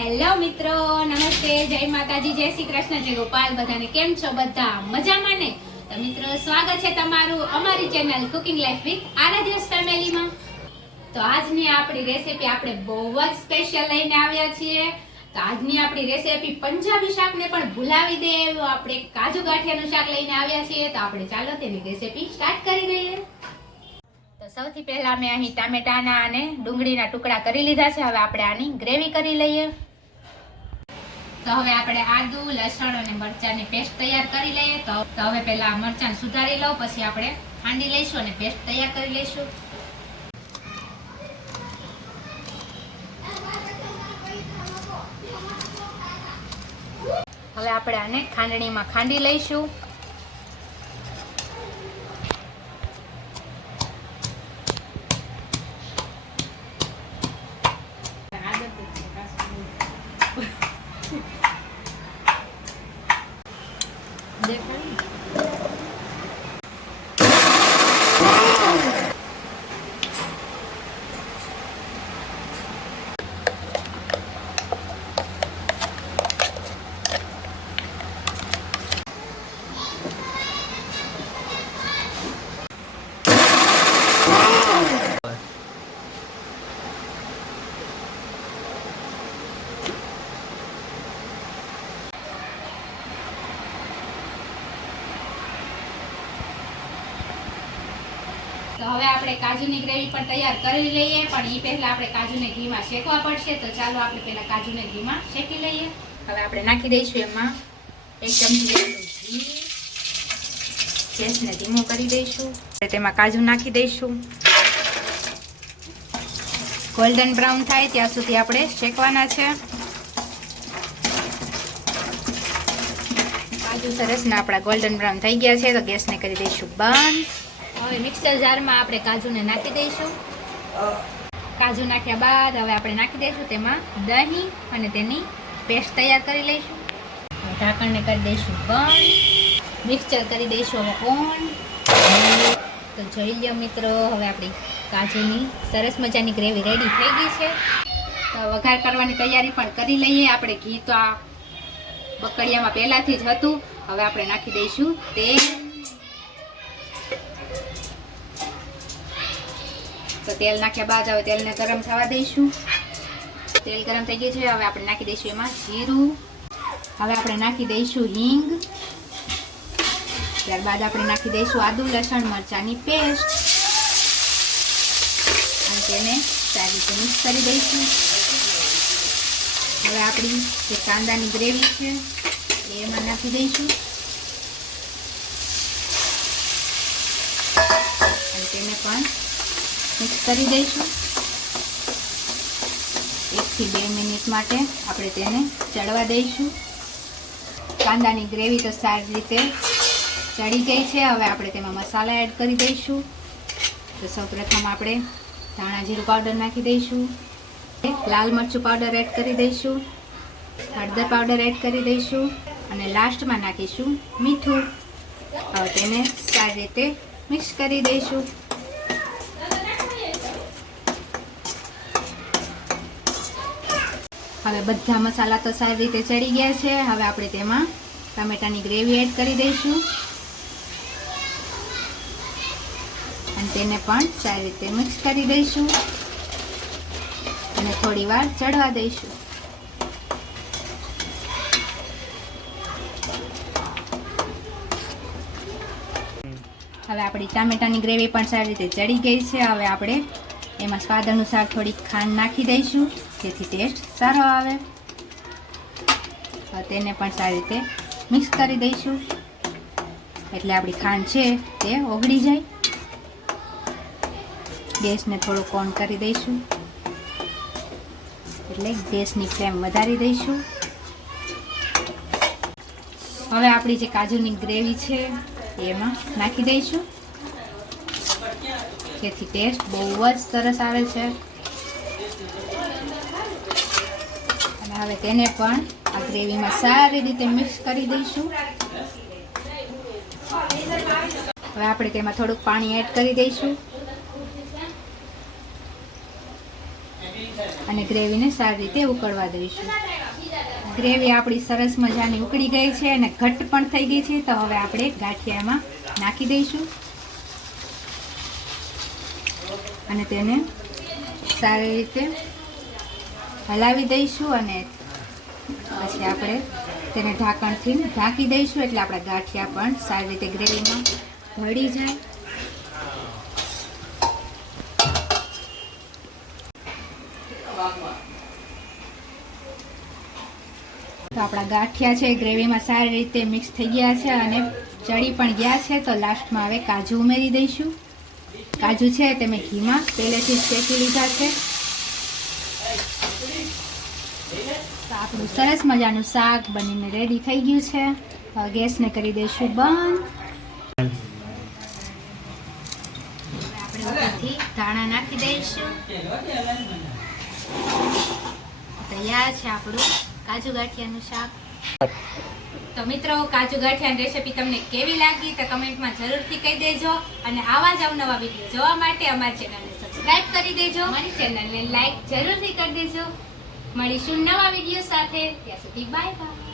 Hello મિત્રો, નમસ્તે, જય માતાજી, જય શ્રી કૃષ્ણ, જય ગોપાલ, બધાને કેમ છો? બધા મજામાં ને? તો મિત્રો, સ્વાગત છે તમારું અમારી channel cooking life with Aaradhya's ફેમિલીમાં. તો આજની આપણી રેસીપી આપણે બહુ જ સ્પેશિયલ લઈને આવ્યા છીએ. તો આજની આપણી રેસીપી પંજાબી શાકને પણ ભૂલાવી દે એવું આપણે કાજુ ગાંઠિયાનું શાક લઈને આવ્યા છીએ. તો આપણે ચાલો તેની રેસીપી સ્ટાર્ટ કરી દઈએ. તો સૌથી પહેલા મેં અહીં ટામેટાના અને ડુંગળીના ટુકડા કરી લીધા છે. હવે આપણે આની ગ્રેવી કરી લઈએ. તો હવે આપણે આદુ, લસણ અને મરચાંની પેસ્ટ તૈયાર કરી લઈએ. તો હવે પહેલા મરચાં સુધારી લઉં, પછી આપણે ખાંડી લઈશું અને પેસ્ટ તૈયાર કરી લઈશું. હવે આપણે આને ખાંડણીમાં ખાંડી લઈશું. તો હવે આપણે કાજુની ગ્રેવી પણ તૈયાર કરી લઈએ, પણ એ પહેલા આપણે કાજુને ઘીમાં શેકવા પડશે. તો ચાલો આપણે પહેલાં કાજુને ઘીમાં શેકી લઈએ. હવે આપણે નાખી દઈશું એમાં એક ચમચી ઘી. ગેસને ધીમો કરી દઈશું. તેમાં કાજુ નાખી દઈશું. ગોલ્ડન બ્રાઉન થાય ત્યાં સુધી આપણે શેકવાના છે. કાજુ સરસ ને આપણા ગોલ્ડન બ્રાઉન થઈ ગયા છે, તો ગેસને કરી દઈશું બંધ. હવે મિક્સર જારમાં આપણે કાજુને નાખી દઈશું. કાજુ નાખ્યા બાદ હવે આપણે નાખી દઈશું તેમાં દહીં અને તેની પેસ્ટ તૈયાર કરી લઈશું. ઢાંકણને કરી દઈશું બંધ. મિક્સચર કરી દઈશું હવે કોણ તો જોઈ લ્યો મિત્રો, હવે આપણી કાજુની સરસ મજાની ગ્રેવી રેડી થઈ ગઈ છે. તો વઘાર કરવાની તૈયારી પણ કરી લઈએ. આપણે ઘી તો આ બકડિયામાં પહેલાંથી જ હતું. હવે આપણે નાખી દઈશું તેલ. તો તેલ નાખ્યા બાદ હવે તેલને ગરમ થવા દઈશું. તેલ ગરમ થઈ ગયું છે. હવે આપણે નાખી દઈશું એમાં જીરું. હવે આપણે નાખી દઈશું હિંગ. ત્યારબાદ આપણે નાખી દઈશું આદુ, લસણ, મરચાંની પેસ્ટ. અને તેને સારી રીતે મિક્સ કરી દઈશું. હવે આપણી જે કાંદાની ગ્રેવી છે એમાં નાખી દઈશું. અને તેને પણ મિક્સ કરી દઈશું. એકથી બે મિનિટ માટે આપણે તેને ચડવા દઈશું. કાંદાની ગ્રેવી તો સારી રીતે ચડી ગઈ છે. હવે આપણે તેમાં મસાલા એડ કરી દઈશું. તો સૌપ્રથમ આપણે ધાણા જીરું પાવડર નાખી દઈશું. લાલ મરચું પાવડર એડ કરી દઈશું. હળદર પાવડર એડ કરી દઈશું. અને લાસ્ટમાં નાખીશું મીઠું. હવે તેને સારી રીતે મિક્સ કરી દઈશું. હવે બધા મસાલા તો સારી રીતે ચડી ગયા છે. હવે આપણે તેમાં ટામેટાની ગ્રેવી એડ કરી દઈશું. અને તેને પણ સારી રીતે મિક્સ કરી દઈશું. અને થોડી વાર ચડવા દઈશું. હવે આપણી ટામેટાની ગ્રેવી પણ સારી રીતે ચડી ગઈ છે. હવે આપણે એમાં સ્વાદ અનુસાર થોડીક ખાંડ નાખી દઈશું, જેથી ટેસ્ટ સારો આવે. તેને પણ સારી રીતે મિક્સ કરી દઈશું. એટલે આપણી ખાંડ છે તે ઓગળી જાય. ગેસને થોડુંક ઓન કરી દઈશું? એટલે ગેસની ફ્લેમ વધારી દઈશું. હવે આપણી જે કાજુની ગ્રેવી છે, એમાં નાખી દઈશું. જેથી ટેસ્ટ બહુ જ સરસ આવે છે. અને હવે તેને પણ આ ગ્રેવીમાં સારી રીતે મિક્સ કરી દઈશું. હવે આપણે તેમાં થોડુંક પાણી એડ કરી દઈશું. અને ગ્રેવીને સારી રીતે ઉકળવા દઈશું. ગ્રેવી આપણી સરસ મજાની ઉકળી ગઈ છે અને ઘટ્ટ પણ થઈ ગઈ છે, તો હવે આપણે ગાંઠિયામાં નાખી દઈશું. અને તેને સારી રીતે હલાવી દઈશું અને પછી આપણે તેને ઢાંકણથી ઢાંકી દઈશું, એટલે આપણા ગાંઠિયા પણ સારી રીતે ગ્રેવીમાં ભળી જાય. તો આપણા ગાંઠિયા છે, ગ્રેવીમાં સારી રીતે મિક્સ થઈ ગયા છે અને ચડી પણ ગયા છે, તો લાસ્ટમાં હવે કાજુ ઉમેરી દઈશું. કાજુ છે તે મેં ઘીમાં પહેલેથી જ શેકી લીધા છે. આપણું સરસ મજાનું શાક બનીને રેડી થઈ ગયું છે. ગેસને કરી દઈશું બંધ. આપણે ધાણા નાખી દઈશું. તૈયાર છે આપણું કાજુ ગાંઠિયાનું શાક. તો મિત્રો, કાજુ ગાંઠિયાની રેસીપી તમને કેવી લાગી તો કમેન્ટમાં જરૂરથી કહી દેજો અને આવા જ અવનવા વીડિયો જોવા માટે અમારી ચેનલને સબસ્ક્રાઇબ કરી દેજો. અમારી ચેનલને લાઈક જરૂરથી કરી દેજો. મળીશું નવા વીડિયો સાથે. ત્યાં સુધી બાય બાય